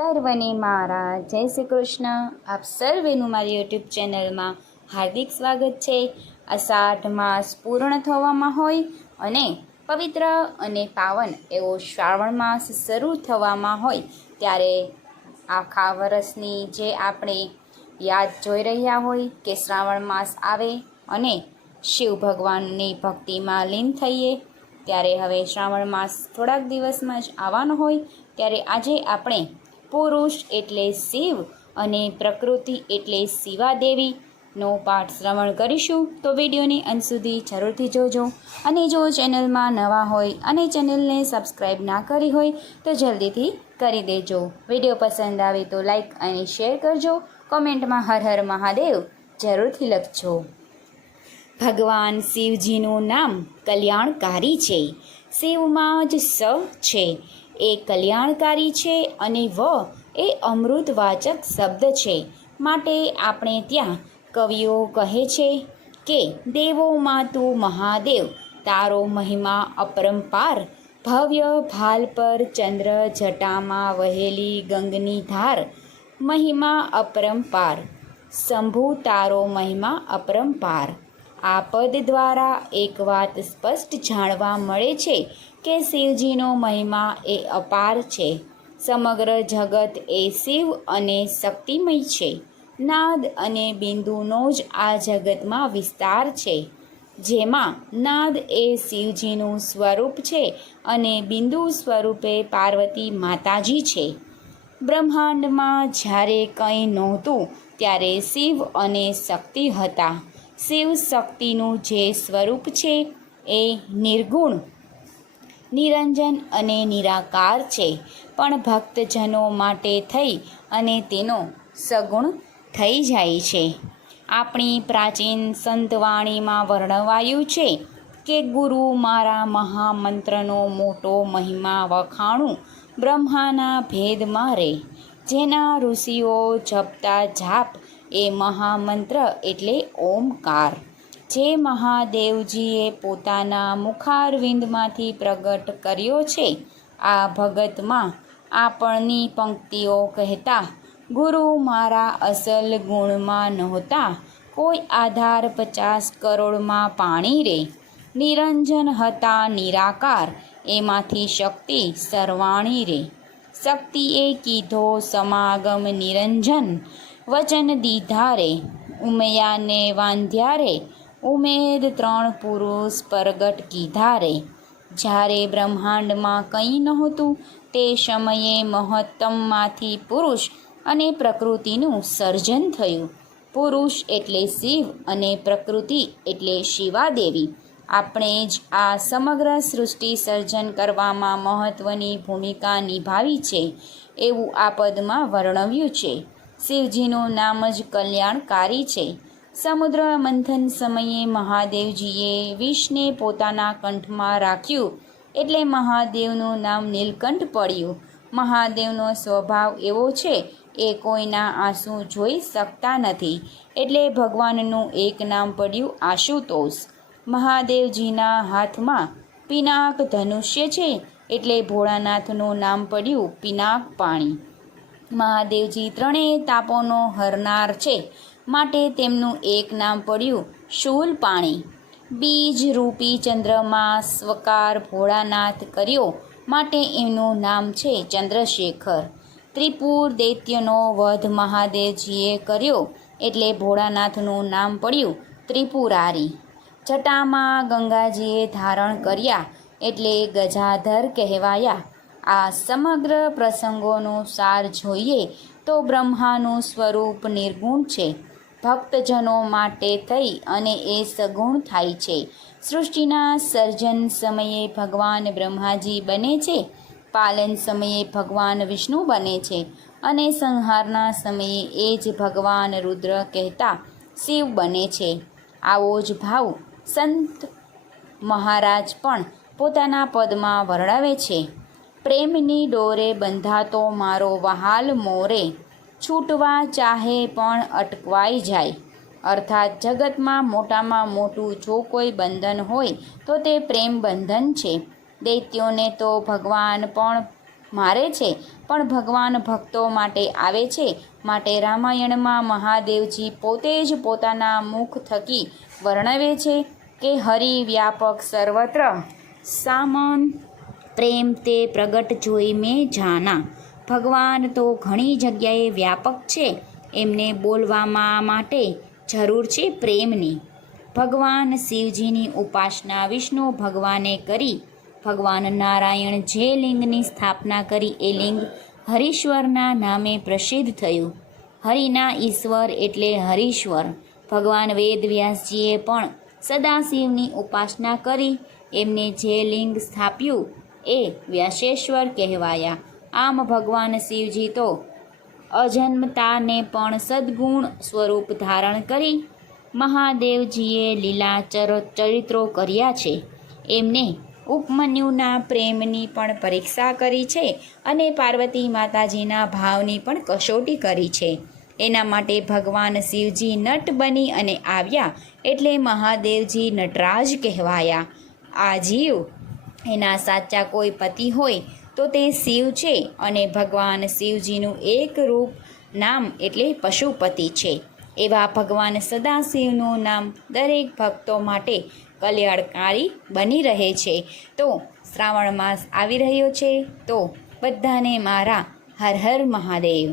સર્વને મારા જય શ્રી કૃષ્ણ. આપ સર્વેનું મારી યુટ્યુબ ચેનલમાં હાર્દિક સ્વાગત છે. અષાઢ માસ પૂર્ણ થવામાં હોય અને પવિત્ર અને પાવન એવો શ્રાવણ માસ શરૂ થવામાં હોય ત્યારે આખા વર્ષની જે આપણે યાદ જોઈ રહ્યા હોય કે શ્રાવણ માસ આવે અને શિવ ભગવાનની ભક્તિમાં લીન થઈએ, ત્યારે હવે શ્રાવણ માસ થોડાક દિવસમાં જ આવવાનો હોય ત્યારે આજે આપણે પુરુષ એટલે શિવ અને પ્રકૃતિ એટલે શિવાદેવીનો પાઠ શ્રવણ કરીશું. તો વિડીયોની અંત સુધી જરૂરથી જોજો. અને જો ચેનલમાં નવા હોય અને ચેનલને સબસ્ક્રાઈબ ના કરી હોય તો જલ્દીથી કરી દેજો. વિડીયો પસંદ આવે તો લાઈક અને શેર કરજો. કોમેન્ટમાં હર હર મહાદેવ જરૂરથી લખજો. ભગવાન શિવજીનું નામ કલ્યાણકારી છે. શિવમાં જ સ છે એ કલ્યાણકારી છે અને વ એ અમૃતવાચક શબ્દ છે. માટે આપણે ત્યાં કવિઓ કહે છે કે દેવોમાં તું મહાદેવ, તારો મહિમા અપરંપાર, ભવ્ય ભાલ પર ચંદ્ર જટામાં વહેલી ગંગની ધાર, મહિમા અપરંપાર, શંભુ તારો મહિમા અપરંપાર. આ પદ દ્વારા એક વાત સ્પષ્ટ જાણવા મળે છે કે શિવજીનો મહિમા એ અપાર છે. સમગ્ર જગત એ શિવ અને શક્તિમય છે. નાદ અને બિંદુનો જ આ જગતમાં વિસ્તાર છે, જેમાં નાદ એ શિવજીનું સ્વરૂપ છે અને બિંદુ સ્વરૂપે પાર્વતી માતાજી છે. બ્રહ્માંડમાં જ્યારે કંઈ નહોતું ત્યારે શિવ અને શક્તિ હતા. શિવ શક્તિનું જે સ્વરૂપ છે એ નિર્ગુણ, નિરંજન અને નિરાકાર છે, પણ ભક્તજનો માટે થઈ અને તેનો સગુણ થઈ જાય છે. આપણી પ્રાચીન સંતવાણીમાં વર્ણવાયું છે કે ગુરુ મારા મહામંત્રનો મોટો મહિમા વખાણું, બ્રહ્માના ભેદ મારે. જેના ઋષિઓ જપતા જાપ એ મહામંત્ર એટલે ઓમકાર, જે મહાદેવજીએ પોતાના મુખારવિંદમાંથી પ્રગટ કર્યો છે. આ ભગતમાં આપણની પંક્તિઓ કહેતા ગુરુ મારા અસલ ગુણમાં નહોતા, કોઈ આધાર 50 કરોડમાં પાણી રે. નિરંજન હતા નિરાકાર, એમાંથી શક્તિ સરવાણી રે. શક્તિએ કીધો સમાગમ નિરંજન, વચન દીધા રે. ઉમયાને વાંધ્યા રે, ઉમેદ 3 પુરુષ પ્રગટ કીધા રે. જ્યારે બ્રહ્માંડમાં કંઈ નહોતું તે સમયે મહત્તમમાંથી પુરુષ અને પ્રકૃતિનું સર્જન થયું. પુરુષ એટલે શિવ અને પ્રકૃતિ એટલે શિવાદેવી. આપણે જ આ સમગ્ર સૃષ્ટિ સર્જન કરવામાં મહત્ત્વની ભૂમિકા નિભાવી છે એવું આ પદમાં વર્ણવ્યું છે. શિવજીનું નામ જ કલ્યાણકારી છે. સમુદ્ર મંથન સમયે મહાદેવજીએ વિષને પોતાના કંઠમાં રાખ્યું એટલે મહાદેવનું નામ નીલકંઠ પડ્યું. મહાદેવનો સ્વભાવ એવો છે એ કોઈના આંસુ જોઈ શકતા નથી, એટલે ભગવાનનું એક નામ પડ્યું આશુતોષ. મહાદેવજીના હાથમાં પિનાક ધનુષ્ય છે એટલે ભોળાનાથનું નામ પડ્યું પિનાક પાણી. મહાદેવજી ત્રણેય તાપોનો હરનાર છે, માટે તેમનું એક નામ પડ્યું શૂલ પાણી. બીજ રૂપી ચંદ્રમાં સ્વકાર ભોળાનાથ કર્યો, માટે એમનું નામ છે ચંદ્રશેખર. ત્રિપુર દૈત્યનો વધ મહાદેવજીએ કર્યો એટલે ભોળાનાથનું નામ પડ્યું ત્રિપુરારી. જટામાં ગંગાજીએ ધારણ કર્યા એટલે ગજાધર કહેવાયા. આ સમગ્ર પ્રસંગોનો સાર જોઈએ તો બ્રહ્માનું સ્વરૂપ નિર્ગુણ છે. ભક્તજનો માટે થઈ અને એ સગુણ થાય છે. સૃષ્ટિના સર્જન સમયે ભગવાન બ્રહ્માજી બને છે, પાલન સમયે ભગવાન વિષ્ણુ બને છે અને સંહારના સમયે એ જ ભગવાન રુદ્ર કહેતા શિવ બને છે. આવો જ ભાવ સંત મહારાજ પણ પોતાના પદમાં વર્ણવે છે. પ્રેમની ડોરે બંધાતો મારો વહાલ મોરે, છૂટવા ચાહે પણ અટકવાઈ જાય. અર્થાત જગતમાં મોટામાં મોટું જો કોઈ બંધન હોય તો તે પ્રેમ બંધન છે. દૈત્યોને તો ભગવાન પણ મારે છે, પણ ભગવાન ભક્તો માટે આવે છે. માટે રામાયણમાં મહાદેવજી પોતે જ પોતાના મુખ થકી વર્ણવે છે કે હરિ વ્યાપક સર્વત્ર સામન પ્રેમ તે પ્રગટ જોઈ મેં જાના. ભગવાન તો ઘણી જગ્યાએ વ્યાપક છે, એમને બોલવામાં માટે જરૂર છે પ્રેમની. ભગવાન શિવજીની ઉપાસના વિષ્ણુ ભગવાને કરી. ભગવાન નારાયણ જે લિંગની સ્થાપના કરી એ લિંગ હરીશ્વરના નામે પ્રસિદ્ધ થયું. હરિના ઈશ્વર એટલે હરીશ્વર. ભગવાન વેદવ્યાસજીએ પણ સદાશિવની ઉપાસના કરી. એમને જે લિંગ સ્થાપ્યું એ વ્યાસેશ્વર કહેવાયા. આમ ભગવાન શિવજી તો અજન્મતાને પણ સદ્ગુણ સ્વરૂપ ધારણ કરી મહાદેવજીએ લીલા ચરિત્રો કર્યા છે. એમને ઉપમન્યુના પ્રેમની પણ પરીક્ષા કરી છે અને પાર્વતી માતાજીના ભાવની પણ કસોટી કરી છે. એના માટે ભગવાન શિવજી નટ બની અને આવ્યા એટલે મહાદેવજી નટરાજ કહેવાયા. આ જીવ એના સાચા કોઈ પતિ હોય તો તે શિવ છે અને ભગવાન શિવજીનું એક રૂપ નામ એટલે પશુપતિ છે. એવા ભગવાન સદાશિવનું નામ દરેક ભક્તો માટે કલ્યાણકારી બની રહે છે. તો શ્રાવણ માસ આવી રહ્યો છે તો બધાને મારા હર હર મહાદેવ.